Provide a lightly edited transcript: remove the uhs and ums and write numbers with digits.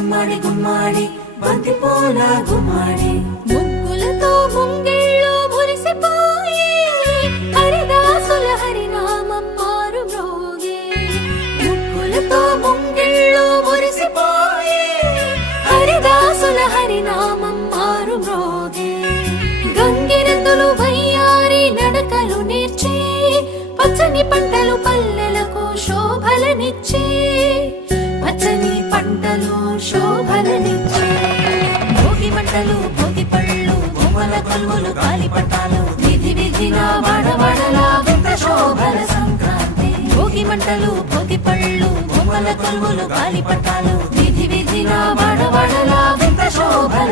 గుమ్మడి గుమ్మడి బంతి పూల గుమ్మడి ముగ్గులతో ముంగిళ్ళు మురిసిపోయి హరిదాసుల హరినామం మారు మ్రోగే. ముగ్గులతో ముంగిళ్ళు మురిసిపోయి హరిదాసుల హరినామం మారు మ్రోగే. గంగిరెద్దులు వయ్యారి నడకలు నేర్చి పచ్చని పంటలు పల్లెలకు శోభలనిచ్చి పచ్చని పంటలు శోభలనిచ్చి భోగి మంటలు భోగి పళ్ళు బొమ్మల కొలువులు గాలిపటాలు విధి విధిన వాడవాడలా వింత శోభల సంక్రాంతి. భోగి మంటలు భోగి పళ్ళు బొమ్మల కొలువులు గాలిపటాలు విధి విధిన వాడవాడలా వింత శోభల